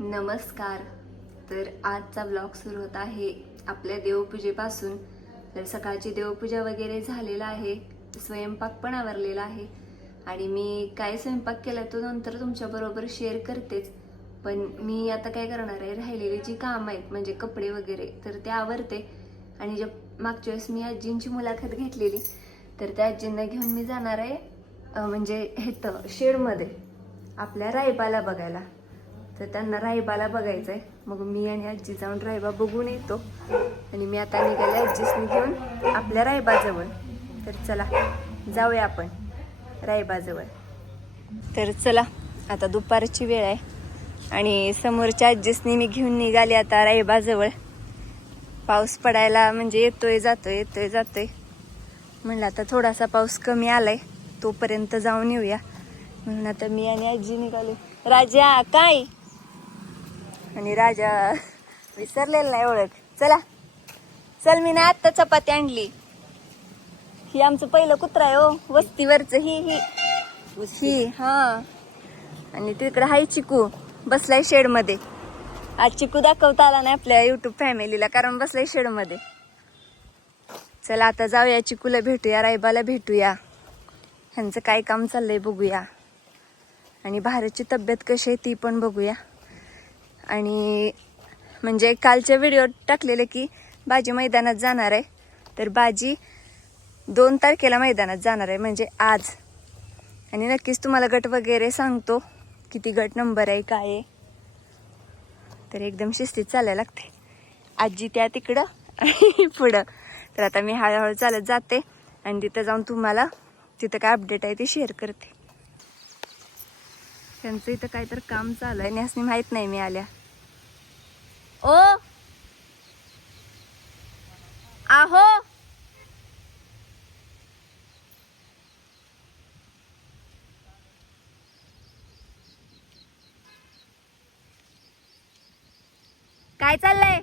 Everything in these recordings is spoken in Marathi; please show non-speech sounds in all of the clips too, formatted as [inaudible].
नमस्कार. तर आजचा ब्लॉग सुरू होत आहे आपल्या देवपूजेपासून. तर सकाळची देवपूजा वगैरे झालेला आहे स्वयंपाक पण आवरलेला आहे. आणि मी काय स्वयंपाक केला तो नंतर तुमच्याबरोबर शेअर करतेच. पण मी आता काय करणार आहे राहिलेली जी कामं आहेत म्हणजे कपडे वगैरे तर ते आवरते. आणि जे मागच्या वेळेस मी आजींची मुलाखत घेतलेली तर त्या आजींना घेऊन मी जाणार आहे म्हणजे हेतं शेडमध्ये आपल्या रायबाला बघायला. तर त्यांना रायबाला बघायचंय. मग मी आणि आजी जाऊन रायबा बघून येतो. आणि मी आता निघाले आजीसनी घेऊन आपल्या रायबाजवळ. तर चला जाऊया आपण रायबाजवळ. तर चला आता दुपारची वेळ आहे. आणि समोरच्या आजीसनी मी घेऊन निघाली आता रायबाजवळ. पाऊस पडायला म्हणजे येतोय जातोय येतोय जातोय. म्हणलं आता थोडासा पाऊस कमी आलाय तोपर्यंत जाऊन येऊया. म्हणून आता मी आणि आजी निघालो. राजा काय? आणि राजा विसरलेला नाही ओळख. चला. चल मी ना आत्ता चपाती आणली. ही आमचं पहिलं कुत्रा आहे हो. वस्तीवरच ही ही. ही हा. आणि तिकडे हाय चिकू. बसलाय शेडमध्ये आज चिकू दाखवता आला नाही आपल्या युट्यूब फॅमिलीला कारण बसलाय शेडमध्ये चला आता जाऊया चिकूला भेटूया रायबाला भेटूया. ह्यांचं काय काम चाललंय बघूया. आणि भारतची तब्येत कशी आहे ती पण बघूया. आणि म्हणजे कालच्या व्हिडिओ टाकलेले की बाजी मैदानात जाणार आहे. तर बाजी दोन तारखेला मैदानात जाणार आहे म्हणजे आज. आणि नक्कीच तुम्हाला गट वगैरे सांगतो किती गट नंबर आहे काय आहे. तर एकदम शिस्तीत चालायला लागते. आजी त्या तिकडं आणि पुढं. तर आता मी हळूहळू चालत जाते आणि तिथं जाऊन तुम्हाला तिथं काय अपडेट आहे ते शेअर करते. त्यांचं इथं काय तर काम चालू आहे न्यासनी माहीत नाही मी आल्या. ओ। आहो। काय चाललंय?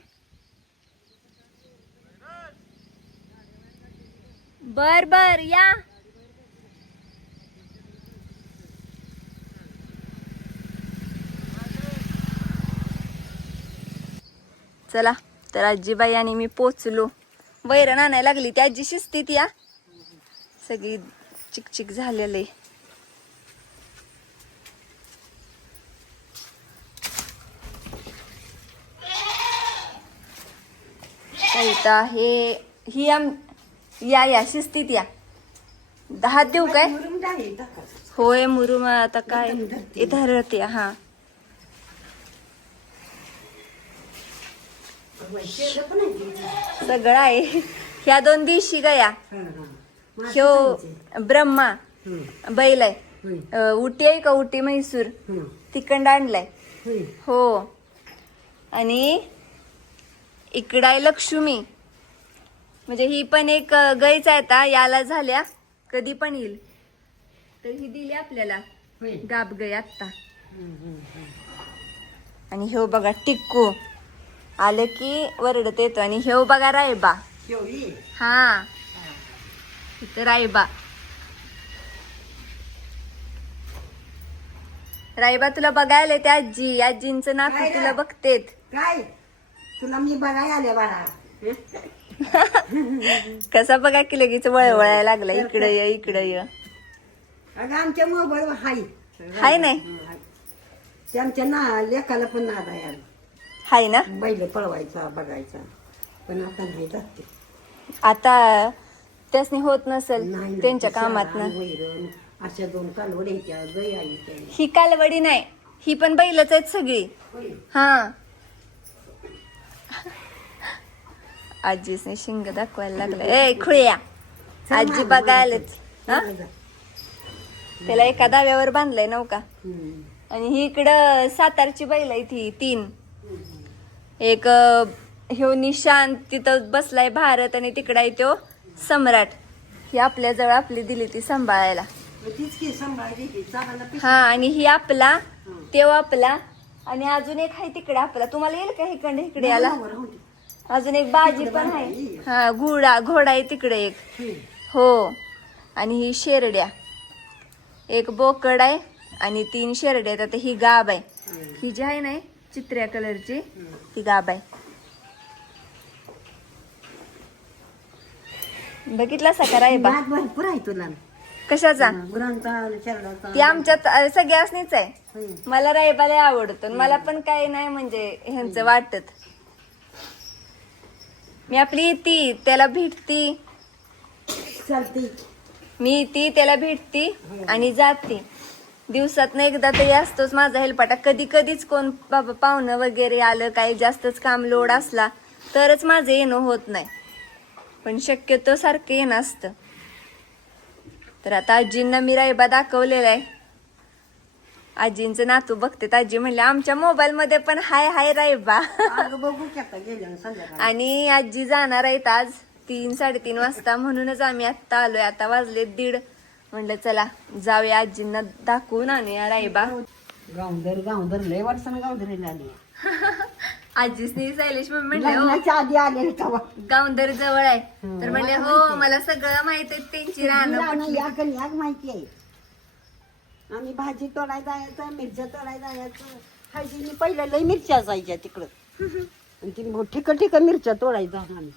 बर बर या. चला तर आजीबाई आणि मी पोचलो. वैरण आणायला लागली. ती आजी शिस्तीत या. सगळी चिकचिक झालेले. आहे ही आम या या शिस्तीत या. दहा देऊ काय? होय मुरुम आता काय? इथं धरते हा. सगळं आहे. ह्या दोन दिवशी गया. ह्यो ब्रह्मा बैल आहे. उटी आहे का उटी म्हैसूर? तिकडं आणलाय. हो. आणि इकडं आहे लक्ष्मी. म्हणजे ही पण एक अं, गायच आहे आता. याला झाल्या. कधी पण येईल. तर ही दिली आपल्याला. गाब गय आत्ता. आणि ह्यो बघा टिक्कू. आलं की वरडत येतो आणि ह्यो बघा रायबा. हा. इथं रायबा. रायबा तुला बघायला येते आजी. आजींचं नाकू तुला? बघतेत. काय? तुला मी बघाय आले बाळा. [laughs] कसा बघा की लगेच वळवळायला लागला. इकडं ये इकडं ये. अगं आमच्या मोबाईल हाय. हाय नाही? ते आमच्या ना लेखाला पण नाद आहे. हाय ना? बैल पळवायचा बघायचा. पण आता नाही जाते आता त्यासनी होत नसेल नाही. त्यांच्या ते कामात वैरण अशा दोन कालवड ही कालवडी नाही ही पण बैलच आहेत सगळी. हा. आजीसने शिंग दाखवायला लागलं. ए खुळ्या. आजी बघायलाच हा? त्याला एका दाव्यावर बांधलंय नौका आणि ही इकडं सातारची बैल आहे ती तीन. एक ह्यो निशांत तिथं बसलाय भारत आणि तिकडं आहे तो सम्राट. ही आपल्या जवळ आपली दिली ती सांभाळायला. हा आणि ही आपला तेव आपला आणि अजून एक आहे तिकडे आपला. तुम्हाला येईल का इकडे इकडे याला अजून एक बाजी पण आहे. हा घोडा घोडा आहे तिकडे एक. हो. आणि ही शेरड्या. एक बोकड आहे आणि तीन शेरड्या आहेत. आता ही गाब आहे. ही जी आहे ना चित्र्या कलरची. ती गाब आहे बघितला सकार आहे बा भरपूर आहे तुला. कशाचा? ती आमच्यात सगळ्यासनीच आहे. मला रायबाला आवडतो. मला पण काही नाही म्हणजे ह्यांचं वाटत. मी आपली ती त्याला भेटती. चालते मी ती त्याला भेटती आणि जाते. दिवसात एकदा तरी असतोच माझा हेलपाटा. कधी कधीच कोण बाबा पाहुणं वगैरे आलं काही जास्तच काम लोड असला तरच माझं येणं होत नाही. पण शक्यतो सारखं येणं असतं. तर आता आजींना मी रायबा दाखवलेला आहे. आजींचं नातू बघते आजी म्हणले आमच्या मोबाईल मध्ये पण हाय हाय रायबा. आणि आजी जाणार आहेत आज तीन साडेतीन वाजता. म्हणूनच आम्ही आत्ता आलोय. आता वाजले दीड. म्हणलं चला जाऊया आजींना दाखवून आणूया रायबा. गावदर गावदर लय वर्षानं गावदरीला आली. [laughs] आजीसनी शैलेश मम्मी म्हणले हो लग्नाच्या आधी आले तेव्हा. गावंदर जवळ आहे. तर म्हणले हो मला सगळं माहीत आहे त्यांची रानं रानं याक आणि याक माहिती आहे. आम्ही भाजी तोडाय जायचं मिरच्या तोडाय जायचं. हळदीने पहिल्या लय मिरच्या असायच्या तिकडं. आणि ती ठिक ठिक मिरच्या तोडायचा आम्ही.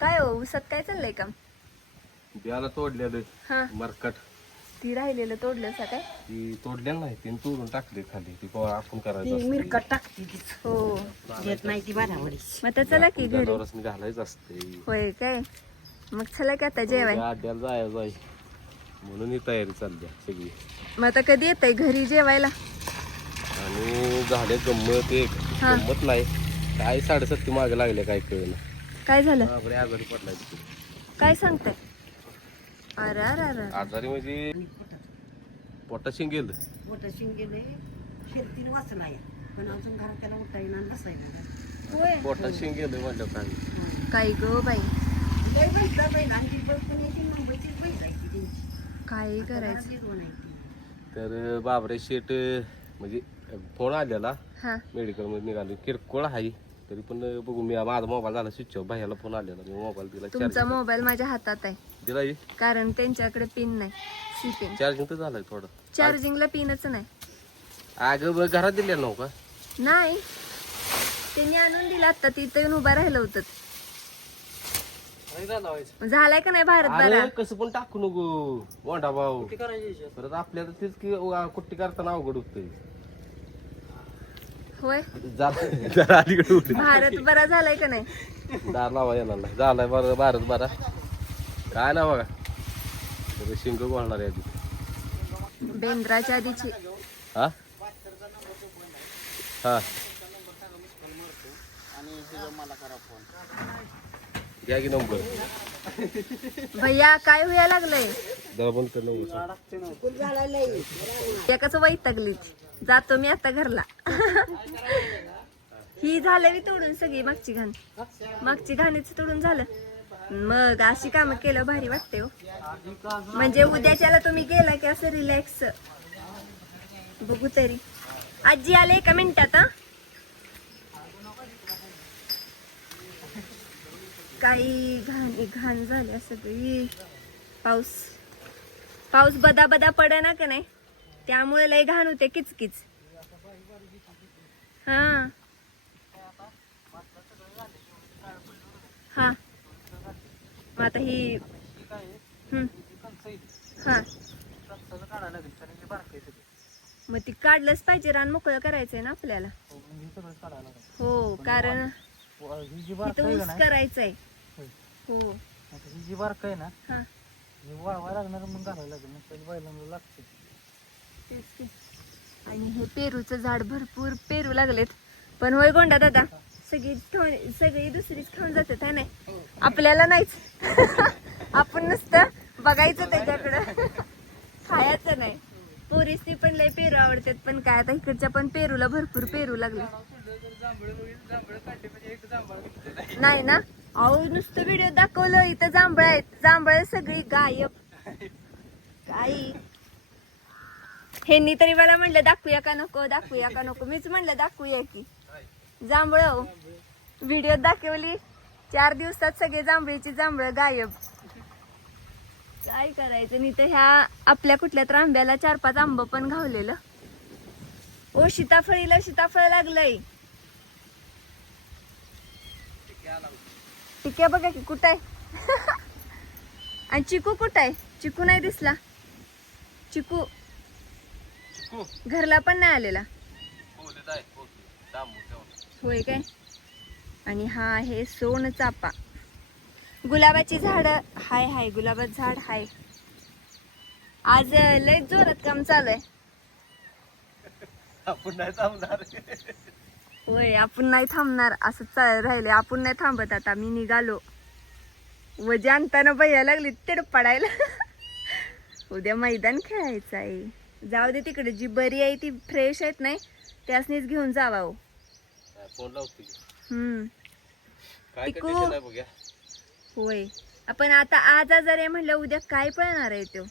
काय हो उसत काय चाललंय काम? बियाला तोडलेलं हा. मरकट. ती राहिलेलं तोडलं काय? ती तोडलेलं नाही तीन तोडून टाकले खाली. ती पोळा आपण करायचं ती मिरका टाकते हो. येत नाही ती बारावडी मग आता चला की घरी. घालायचं असते होय काय? मग चला की आता जेवाय. अड्ड्याला जायचं आहे म्हणून ही तयारी चालली आहे सगळी. मग आता कधी येत घरी जेवायला? आणि झाले गंमत एक. हा. गंमत नाही. काय साडेसाती मागे लागले काय कळलं काय झालं? आजारी पडलाय. काय सांगताय? आजारी म्हणजे पोटाशिंग गेलं. मोठं शिंगेले शिरतीन वाचला या पण अजून घरात त्याला होय. पोटाशिंग गेलं म्हणलं काय काय गो बाई? बैठला आणि पण मुंबईचीच त्यांची. काय करायचं. तर बाबरे शेट म्हणजे फोन आलेला. हा. मेडिकलमध्ये निघाले. किरकोळ आहे. तरी पण बघू मी माझा मोबाईल झाला स्विच ऑफ. भाईला फोन आलेला. मी मोबाईल दिला तुमचा मोबाईल माझ्या हातात आहे. दिला कारण त्यांच्याकडे पिन नाही. सी पिन चार्जिंग तर झालाय थोडं. चार्जिंगला पिनच नाही. अगं बघ घरात दिलेलं नव्ह का नाही. त्यांनी आणून दिला आता. तिथं येऊन उभा राहिलं होतं. झालाय का नाही भारत बरा? अरे कसं पण टाकू नको मोठा भाऊ. परत आपल्याला तेच की वा, कुट्टी करताना अवघड होतंय. होय? जात जरा अलीकडे उठे भारत बरा झालाय का नाही? दार लावा येणार नाही. झालाय बरं भारत बरा. काय ना बघा? शिंग गोळणार आहे आधी बेंद्राच्या आधीची. हा? हा. घ्या की नंबर भैया काय व्हायला लागलंय? जरा बंद कर नंबर झाला एकाच वैतागलीच जातो मी आता घरला. ही झालेली तोडून सगळी मागची घाण. मागची घाणीच तोडून झालं. मग अशी कामं केलं भारी वाटते हो. म्हणजे उद्याच्याला तुम्ही गेला की असं रिलॅक्स बघू तरी. आजी आले एका मिनिटात काही घाण घाण झाली सगळी. पाऊस. पाऊस बदा बदा पडे ना का नाही? त्यामुळे लय घाण होते किचकिच. हा. हा. मग आता ही हा. मग ती काढलंच पाहिजे रान मोकळं करायचंय ना आपल्याला. हो कारण ऊस करायचंय. हो. ही. जी बारक आहे ना वाळवा लागणार मग लागेल बैलांना लागते आणि हे पेरूचं झाड भरपूर पेरू लागलेत. पण होय गोंडा दादा? सगळी खाऊन सगळी दुसरीच खाऊन जातात है नाही? आपल्याला नाहीच. [laughs] आपण नुसतं बघायचं त्याच्याकडं. [laughs] खायचं नाही. पोरीसनी पण लय पेरू आवडतात पण काय आता इकडच्या पण पेरूला भरपूर पेरू लागले. नाही ना? अहो नुसतं व्हिडिओ दाखवलं इथं जांभळ आहेत. जांभळ सगळी गायब. काही ह्यांनी तरी मला म्हणलं दाखवूया का नको? दाखवूया का नको? मीच म्हणलं दाखवूया की. जांभळ. व्हिडिओ दाखवली. चार दिवसात सगळे जांभळीची जांभळ गायब. काय करायचं? नाही तर ह्या आपल्या कुठल्या तर आंब्याला चार पाच आंब पण घावलेलं. ओ सीताफळीला सीताफळ लागलंय. टिक्या बघा की कुठं आहे आणि चिकू कुठं आहे चिकू नाही दिसला. चिकू घरला पण नाही आलेला. होय काय? आणि हा आहे सोन चापा गुलाबाची झाड हाय हाय गुलाबाचं झाड हाय. आज लय जोरात काम चालू आहे आपण नाही थांबणार. होय आपण नाही थांबणार असं चाल राहिले आपण नाही थांबत आता मी निघालो. व जानताना भैया लागली तिड पडायला. उद्या मैदान खेळायचं आहे जाऊ दे तिकडे जी बरी आहे ती फ्रेश आहेत नाही त्यासनीच घेऊन जावा हो. फोन लावते हम्म. काय टिकू. कंडिशन आहे बघ्या. होय. आपण आता आज आजार आहे म्हणलं उद्या काय पळणार आहे तो?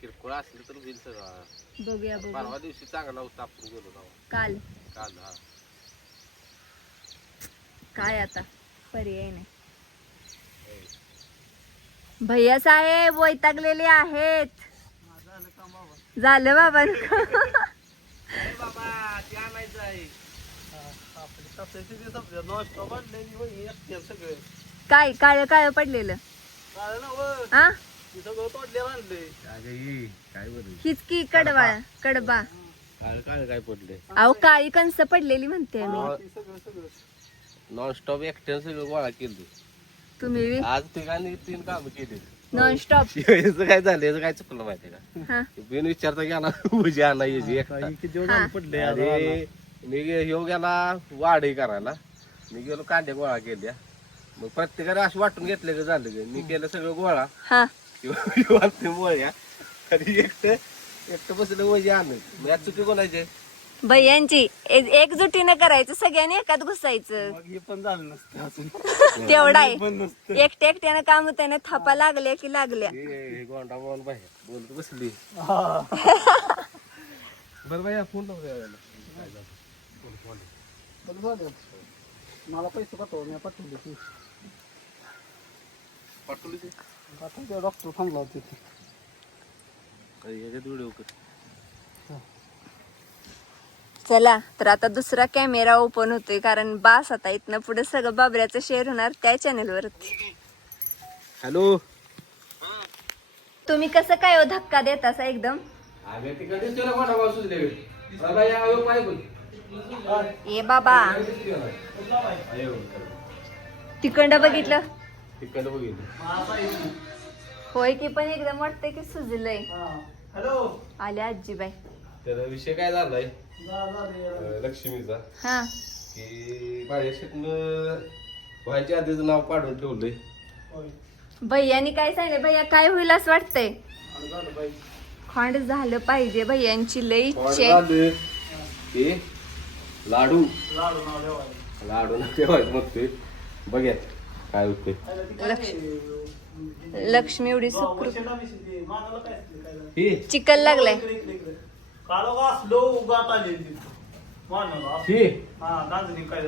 किरकोळ असलं तर होईल सगळं. बघूया बघूया. परवा दिवशी चांगला होता आपण गेलो तेव्हा. काल. काल हा. काय आता? पर्याय नाही. भैया साहेब वैतागलेले आहेत. झालं बाबा. बाबा ते आणायचं आहे आपली कशाची ते समजा नॉस्ट वाढलेली वही एकट्या सगळे काय काळ काळ पडलेलं. काय ना व आ? ती सगळं तोडले बांधले अगं ये काय बरं हीच की कडवा कडबा. काय पडले अहो काळी कंस पडलेली म्हणते मी. ती सगळं सगळं नॉन स्टॉप एकट्यानं सगळं गोळा केलं तुम्ही आज तिघांनी तीन कामं केली नॉन स्टॉप याचं काय झालं याचं काय चुकलं माहिती का? हा. बिन विचारता गेला [laughs] उजी आणा याची एकटा काही किती दिवस हा. झाले पडले अरे मी गे- ह्यो गेला वाढही करायला. मी गेलो कांद्या गोळा केल्या. मग प्रत्येकाने अशी वाटून घेतले का झालं ग. मी केलं सगळं गोळा. हा. किंवा मोळ्या. आणि एकटं एकटं बसलं वजी आणत मग यात चुकी कोणाचे? भैयांची ए- एकजुटीनं करायचं सगळ्यांनी एकात घुसायचं. मग हे पण झालं नसतं अजून. [laughs] तेवढा आहे. पण नसतं. एकट्या एकट्यानं काम होतं थापा लागल्या की लागल्या. हे गोंडा बोल बाहेर बोलत बसली. हा. बरं फोन लावूया बरं झालं मला पैसे पाठव मी पाठवले ते पाठवली ते? पाठवते डॉक्टर थांबला होते ते याच्यात व्हिडिओ कर. चला तर आता दुसरा कॅमेरा ओपन होतोय कारण बास आता इथनं पुढे सगळं बाबऱ्याचं शेअर होणार त्या चॅनल वरती. हॅलो तुम्ही कसं काय हो धक्का देत असा एकदम? अगं तिकडे तुला गोंडा बोल सुचले बाबा या अयो पाय बोल. ए बाबा. तिकडं बघितलं? तिकडे बघितलं. होय की पण एकदम वाटतंय की सुजलंय. हॅलो. आले आजीबाई. तर विषय काय झालाय? लक्ष्मीचा. हा. की माझ्या शेतनं व्हायच्या आधीच नाव काढून ठेवलंय. होय. भैयानी काय सांगितलं? भैया काय होईल असं वाटतंय? खांड झालं पाहिजे भैयांची लई इच्छा लाडू. लाडू नाव ठेवायला लाडू ना ठेवायचं मग ते. बघ्या काय होते पहिलं ती काय लक्ष- ते, लक्ष्मी एवढी गाव सुखरूप. वर्षाला विषय ते, मानाला काय असते काय झालं? ही. चिकन लागलाय. इकडे, इकडे, इकडे. उगात मानाला. ही. हा काय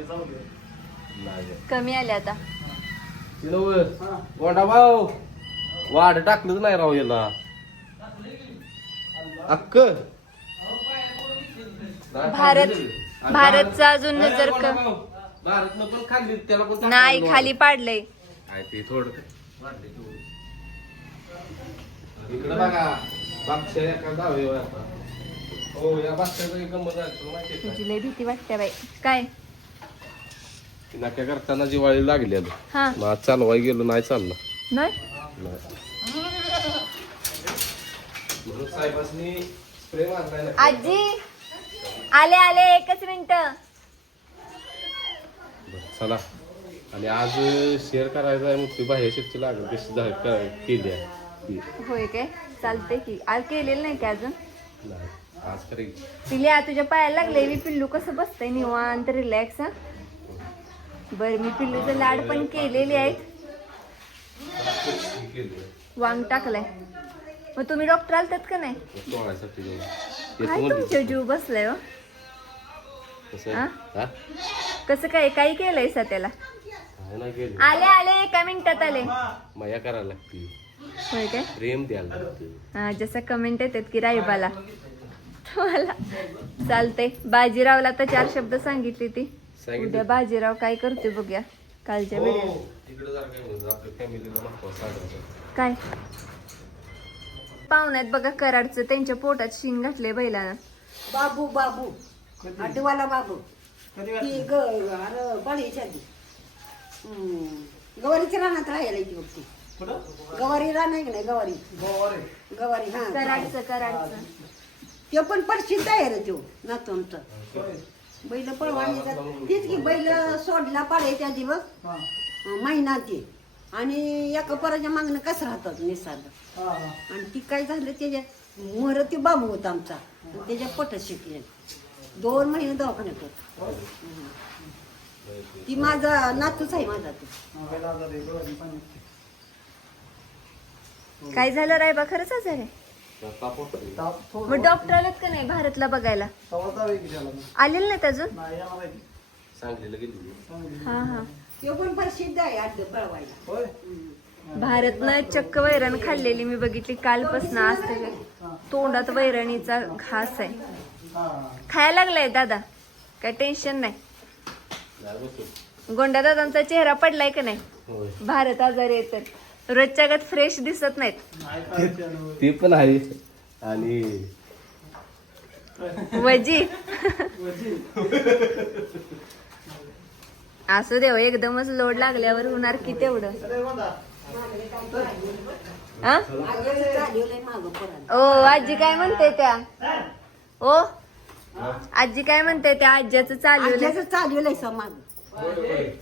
नाही कमी आले आता. ते नव्ह. गोंडा भाऊ वाढ टाकलंच नाही राव याला. अक्क भारत. भारतचं अजून जर का भारतनं पण खाल्ली त्याला पण टाकलं नाही. खाली पाडलंय. काय ते थोडं वाढले थोडं. इकडं बघा बापशा एका जावे आता. हो या बापशाचं एक गंमत झाली तुला माहिती आहे का? तुझी लई भीती वाटते बाई. काय? ती नाक्या करताना जिवाळी लागली आता हा. मग आज चालवाय गेलो नाही चाललं. नाही? नाही. [laughs] म्हणून साहेबांनी स्प्रे मारलाय ना. आजी! आले आले एकच मिनिट. चला. आणि आज शेअर करायचा आहे मग ती बाह्य शेतची लागल केली आहे. ती. होय काय? चालतंय की. आज केलेलं नाही की अजून? नाही आज करेल पिल्या तुझ्या पायाला लागले मी पिल्लू कसं बसतंय निवांत रिलॅक्स बर मी पिल्लूचं लाड पण केलेले आहेत. केली वांग टाकलाय. मग तुम्ही डॉक्टर आलतात का नाही? तोडायसाठी जाऊन. येतो काय म्हणली. तुमच्या जीव बसलाय हो? हा? हा? कसं काय? काही केलंय सा त्याला काय नाही केली. आले आले एका मिनिटात आले. माया करायला लागते. होय काय? प्रेम द्यायला लागते. हा जसं कमेंट येतात की राईबाला. मला चालतंय. बाजीरावला तर चार शब्द सांगितले ती. सांगितले. उद्या बाजीराव काय करते बघूया. कालच्या व्हिडिओ इकडे जरा काय आपल्या फॅमिलीला काय? पाहुण्यात बघा कराडचं. त्यांच्या पोटात शिन घातले बैलानं. बाबू बाबू. आटवाला बाबू. ती ग अरे बळीच्या आधी. हम्म. गवारीच्या रानात राहायला येते बघ ती. कुठं? गवारी रान आहे की नाही? गवारी. गोवारे. गवारी हा. कराडचं कराडचं. ते पण प्रसिद्ध आहे रे तो नातवंत. बैल पळवाणी तेच की बैल सोडला पाडायच्या दिवस हा. महिना ते. आणि एका पराच्या मागणं कसं राहतात निसाद हा आणि ती काय झालं त्याच्या मोहर ते बाबू होता आमचा. त्याच्या पोटात शिकले दोन महिने दवाखान्यात होता. ती माझा नातूच आहे माझा तो. काय झालं रायबा खरंच आजार आहे? तापवतो. ताप थोडं मग डॉक्टर आलेत का नाही भारतला बघायला. आलेले नाहीत अजून? नाही चांगली. हा हा. तो पण प्रसिद्ध आहे होय? भारतनं चक्क वैरण खाल्लेली मी बघितली. कालपासून आज तोंडात वैरणीचा घास आहे. हा खायला लागलाय दादा काय टेन्शन नाही. गोंडा दादांचा चेहरा पडलाय का नाही. भारत आजारी येतात रोजच्या गत फ्रेश दिसत नाहीत. ते पण आहे आणि वजी वजी. असू देव एकदमच लोड लागल्यावर होणार की तेवढं. हा. ओ आजी काय म्हणते त्या ओ आजी काय म्हणते त्या आज्याचं चालू आजीचं चालवलंय सा मागं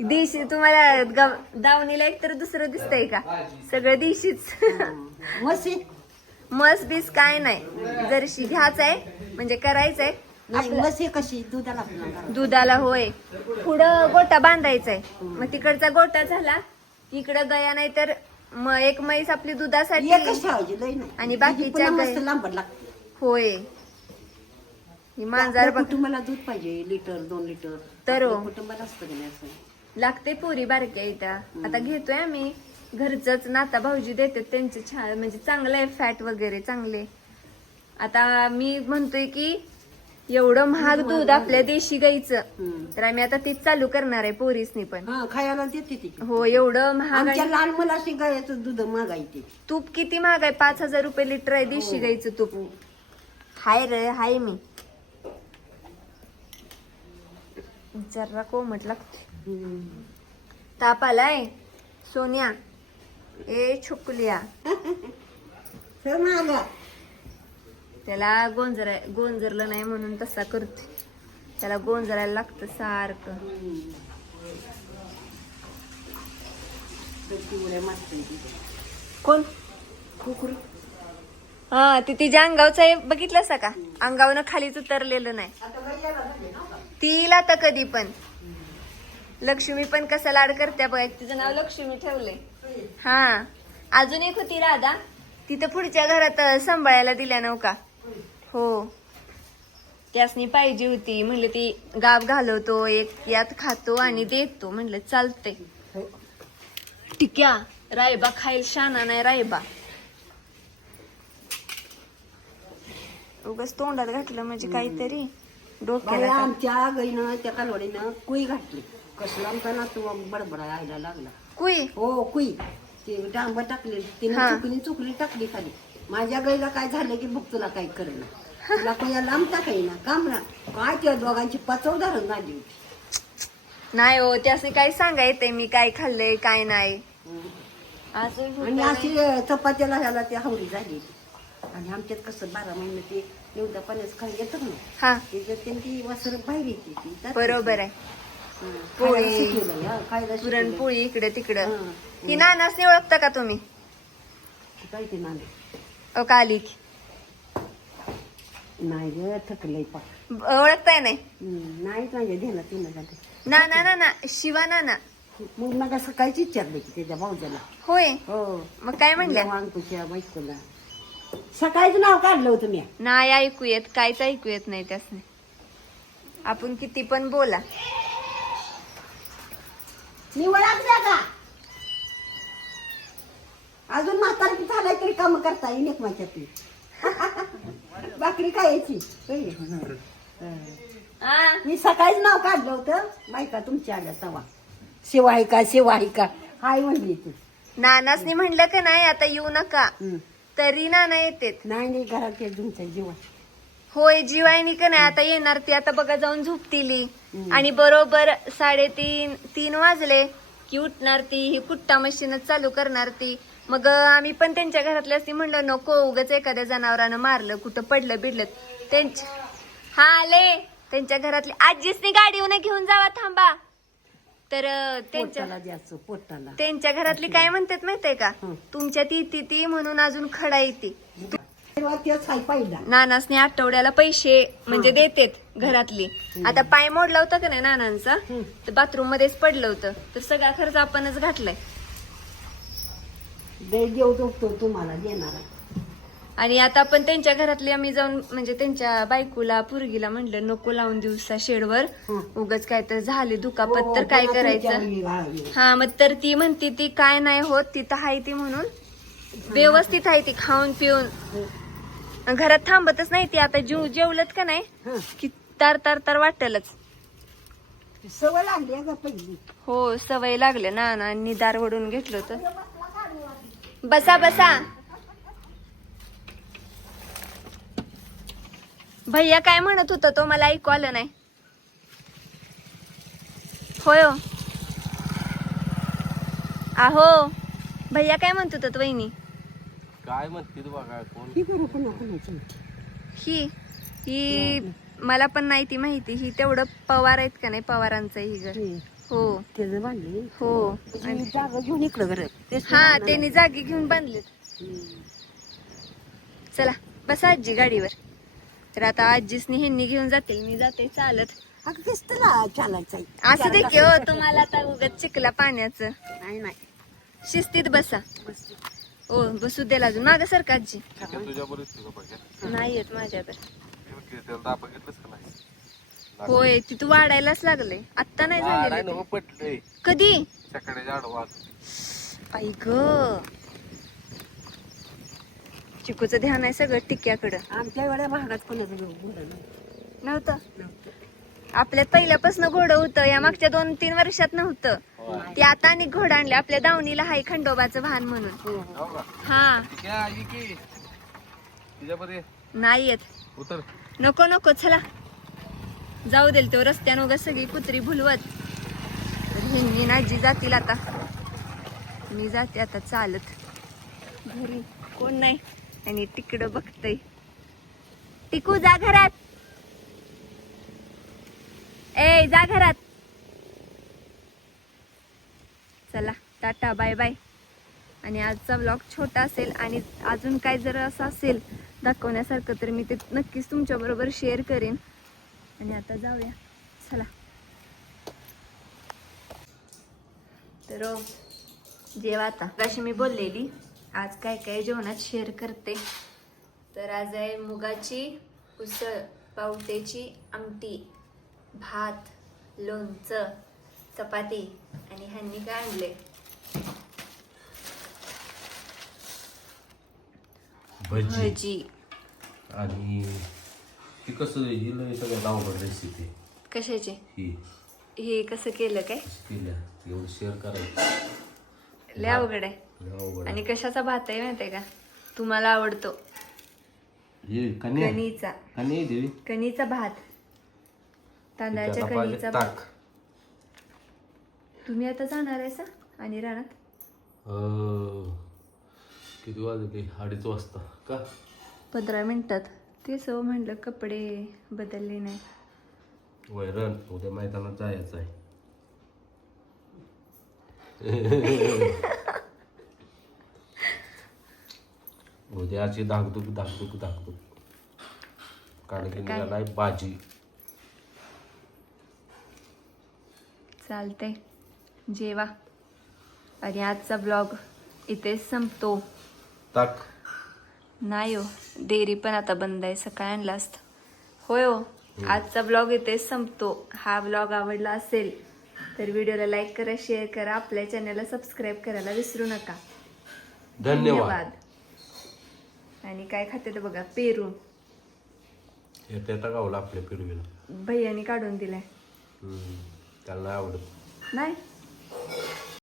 दिशी तुम्हाला गव- दावणीला एक तर दुसरं दिसतंय का? सगळं दिशीच. मस्त आहे. मस बीस काय नाही. जरशी घ्याच आहे म्हणजे करायचंय. नाही कशी दुधाला दुधाला होय. पुढं गोटा बांधायचा आहे मग तिकडचा गोटा झाला. इकडं गया नाही तर मग एक म्हैस आपली दुधासाठी एकच ठेवायची लय नाही. आणि बाकीच्या मस्त गाई- लागते. होय. ही मांजर बघ कुटुंबाला दूध पाहिजे लिटर दोन लिटर. तर हो. आपल्या कुटुंबाला असतं की नाही असं? लागते पुरी बारक्या इथं. आता घेतोय आम्ही. घरचंच नाता भाऊजी देतात त्यांचे छान म्हणजे चांगलं आहे फॅट वगैरे चांगले. आता मी म्हणतोय की एवढं महाग दूध आपल्या देशी गाईचं. हम्म. तर आम्ही आता तेच चालू करणार आहे पोरीसनी पण. हा खायला देते हो एवढं महाग आमच्या आहे. लहान मुलाशी गायचं दूध मागायचे तूप किती महाग आहे? पाच हजार रुपये लिटर आहे देशी गाईचं तूप. हाय रे हाय मी. जरा कोमट लागते ताप आलाय सोनिया ए छुकलिया. त्याला गोंजर गोंजरलं नाही म्हणून तसा करते त्याला गोंजरायला लागतं सारखं. कोण? कुकुर. हा ती तिच्या अंगावचं आहे बघितलंस का? अंगावनं खालीच उतरलेलं नाही. ती येईल आता कधी पण. लक्ष्मी पण कसं लाड करते बघ तिचं नाव लक्ष्मी ठेवलंय. हा. अजून एक होती राधा. तिथं पुढच्या घरात सांभाळायला दिल्या नव्हता हो. त्यासनी पाहिजे होती म्हणलं ती गाव घालवतो एक यात खातो आणि देतो म्हणलं चालतंय. टिक्या रायबा खाईल शाना नाही रायबा. उगाच तोंडात घातलं म्हणजे काहीतरी डोक्याला काय. आमच्या गाईनं त्या कालवडीनं कुई घातली. कसला आमचा नातू बडबडा यायला लागला. कुई? हो कुई. ते डांब टाकले तिने हा. चुकली चुकली टाकली खाली. माझ्या गाईला काय झालं की बघ तुला काय करणं तुला [laughs] कोणा लांब टाकाय ना काम ना काय त्या दोघांची पचव धरण झाली होती. नाही हो त्यासनी काय सांगा येते मी काय खाल्लंय काय नाही. असं आणि होतं अशी. चपात्याला ह्याला ते हवडी झाली. आणि आमच्यात कसं बारा महिने ते एवढ्या पाण्याचं खाली येतं ना हा. त्याच्यात त्यांची वासर बाहेर येते ती जाते. बरोबर आहे. हं. पोळी. खायला शिकवलंय, हं, खायला शिकवलंय. पुरणपोळी इकडे तिकडं. हं. ही नानासनी ओळखता का तुम्ही? काय ते अ काली नाही ग थकलंय पाक ओळखताय नाही? नाहीच माझ्या ध्यानात येणं झालं ना ना ना ना शिवा नाना. मग मग सकाळीच विचारलं की त्याच्या भाऊजाला. होय? हो. मग काय म्हणल्या? अंकुशा बायकोला. सकाळीच नाव काढलं होतं मी. नाही ऐकू येत. काहीच ऐकू येत नाही त्यासने. आपण किती पण बोला. मी ओळखल्या का? अजून म्हातारी झालाय तरी काम करता येईल एक माझ्यातली. [laughs] भाकरी काय यायची होय. हं. आ, मी सकाळीच नाव काढलं होतं. बायका तुमच्या आल्या तवा. शिवाहिका शिवाहिका हाय म्हणली ती. नानासनी म्हणलं का नाही आता येऊ नका. तरी नाना येतेत. नाही नाही घरात ये तुमच्या जीवा होय जीवायनी का नाही? आता येणार ती. आता बघा जाऊन झोपतीली. आणि बरोबर साडेतीन तीन वाजले की उठणार ती. ही कुट्टा मशीनच चालू करणार ती. मग आम्ही पण त्यांच्या घरातले असती म्हणलं नको उगाच एखाद्या जनावरानं मारलं कुठं पडलं बिडलं. त्यांच्या हा आले. त्यांच्या घरातले आजीसनी गाडीवर घेऊन जावा थांबा. तर त्यांच्या पोटाला द्यायचं पोटाला. त्यांच्या घरातली काय म्हणतात माहितीये का? हं. तुमच्यात येते ती म्हणून अजून खडा येते तेच पाहिला. नानासने आठवड्याला पैसे म्हणजे देतेत घरातली. आता पाय मोडला होता का नाही नानांचा? हं. तर बाथरूम मध्येच पडलं होतं. तर सगळा खर्च आपणच घातलाय. दे देऊ तो तुम्हाला देणार. आणि आता आपण त्यांच्या घरातली आम्ही जाऊन म्हणजे त्यांच्या बायकोला पुरगीला म्हणलं नको लावून दिवसा शेडवर. उगाच काय तर झाले दुखापत हो, तर काय करायचं? हा मग तर ती म्हणते ती काय नाही होत तिथं आहे ती म्हणून. व्यवस्थित आहे ती खाऊन पिऊन. घरात थांबतच नाही ती आता जेव जेवलत का नाही. की तार तार तार वाटलच. सवय लागली हो सवय लागले. ना आणि दार वडून घेतलं होतं. बसा बसा. भैया काय म्हणत होता तो मला ऐकू आलं नाही. होय हो. आहो भैया काय म्हणत होतात वहिनी? काय म्हणते तू बघा कोण ही ही ही मला पण नाही ती माहिती. ही तेवढं पवार आहेत का नाही पवारांचं ही घर. हो. बांधली. हो. आणि जागा घेऊन इकडं घर हा त्यांनी जागी घेऊन बांधलेत. चला बसा आजी गाडीवर. तर आता आजीसनी ह्यांनी घेऊन जातील मी जाते चालत. अगं तेच तुला चालायचं आहे. असं दे की हो तुम्हाला आता उगत चिकला पाण्याचं. नाही नाही. शिस्तीत बसा. बस. हो बसू द्याला अजून माग सर आजी? नाही येत माझ्याकडे होय तिथं वाढायलाच लागलंय आत्ता नाही ते. कधी? सकाळी आई ग. चिकूचं ध्यान आहे सगळं टिक्याकडं. आमच्या एवढ्या महागात कोणाचं घोडं नव्हतं. नव्हतं. आपल्यात पहिल्यापासून घोडं होतं या मागच्या दोन तीन वर्षात नव्हतं. ते आता आणि घोडं आणले आपल्या दावणीला हाय खंडोबाचं भान म्हणून. हो, हो. हो का? हा. की. नाही येत. उतर. नको नको चला. जाऊ देल तो रस्त्यानं उगा सगळी कुत्री भुलवत. तर ह्यांनी ना आजी जातील आता. मी जाते आता चालत. घरी कोण नाही. आणि तिकडं बघतय. टिकू जा घरात. ए जा घरात. चला टाटा बाय बाय. आणि आजचा ब्लॉग छोटा असेल आणि अजून काय जर असं असेल दाखवण्यासारखं तर मी ते नक्कीच तुमच्याबरोबर शेअर करेन. आणि आता जाऊया. चला. तर जेवा आता. अशी मी बोललेली आज काय काय जेवणात शेअर करते. तर आज आहे मुगाची उसळ पावट्याची आमटी भात लोणचं चपाती आणि ह्यांनी काय आणले भजी. आणि ती कसं रेसिपी कशाचे? ही. हे कसं केलं काय? केल्या एवढं शेअर करायचं. लय अवघड आहे. आणि कशाचा भात आहे माहितीये का? तुम्हाला आवडतो. हे कणीचा. कणीचा भात. तांदळाच्या कणीचा भात. तुम्ही आता जाणार आहे सा आणि रानात? किती वाजले अडीच वाजता. का? पंधरा मिनिटात. तेच हो म्हणलं कपडे बदलले नाही वैरण उद्या मैदानात जायचं आहे. [laughs] उद्याची धाकधूक धाकधूक धाकधूक. कारण की काय? निघालाय भाजी. चालतंय. जेवा. आणि आजचा ब्लॉग इथेच संपतो. ताक नाही हो डेअरी पण आता बंद आहे. सकाळी आणला असतं होय हो आजचा ब्लॉग इथेच संपतो. हा ब्लॉग आवडला असेल तर व्हिडिओला लाईक करा शेअर करा. आपल्या चॅनलला सबस्क्राईब करायला विसरू नका. धन्यवाद. आणि काय खाते ते बघा पेरू. येते आता गावला आपल्या पिरवीला. भैयानी काढून दिलाय. त्याला नाही आवडत. नाही?